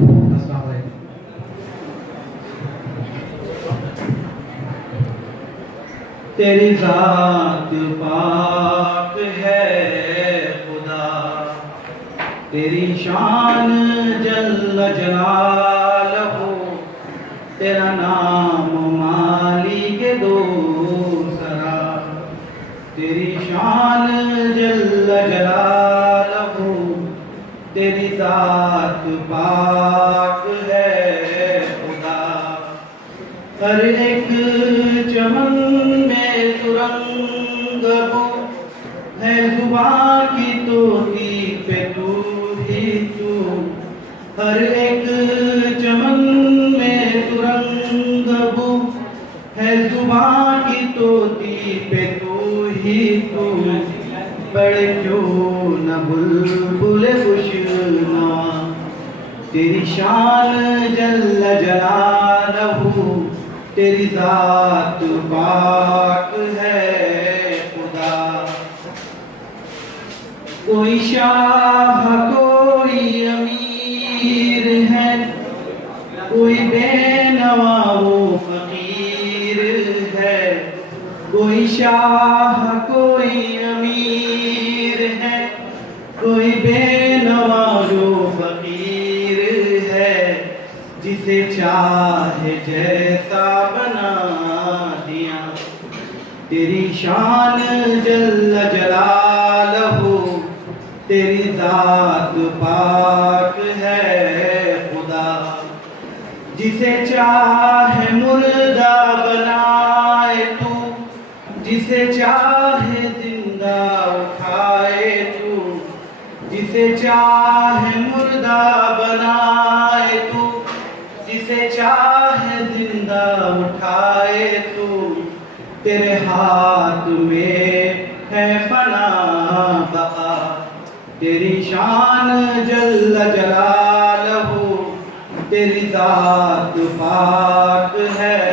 السلام علیکم۔ تیری ذات پاک ہے خدا، تیری شان جل جلالہ، تیرا نام مالک دو سرا، تیری شان جل جلالہ، تیری ذات پاک ہے خدا۔ ہر ایک چمن میں ترنگ ہو ہے زباں کی توحی پہ تو ہی تو، ہر ایک چمن میں ترنگ ہو ہے زباں کی توحی پہ تو ہی تو، پڑھ کیوں نہ بلبل خوشنوا، تیری شان جل جلالہ، تیری ذات پاک ہے خدا۔ کوئی شاہ کوئی امیر ہے، کوئی بے نوا و فقیر ہے، کوئی شاہ کوئی امیر ہے، کوئی بے نوا و فقیر ہے، جسے چاہے جیسا بنا دیا، تیری شان جل جلالہ، تیری ذات پاک ہے خدا۔ جسے چاہے مردہ بنائے تو، جسے چاہے زندہ اٹھائے تو، جسے چاہے مردہ بنائے تو، جسے چاہے زندہ اٹھائے تو، تیرے ہاتھ میں ہے فنا بقا، تیری شان جل جلالہ، تیری ذات پاک ہے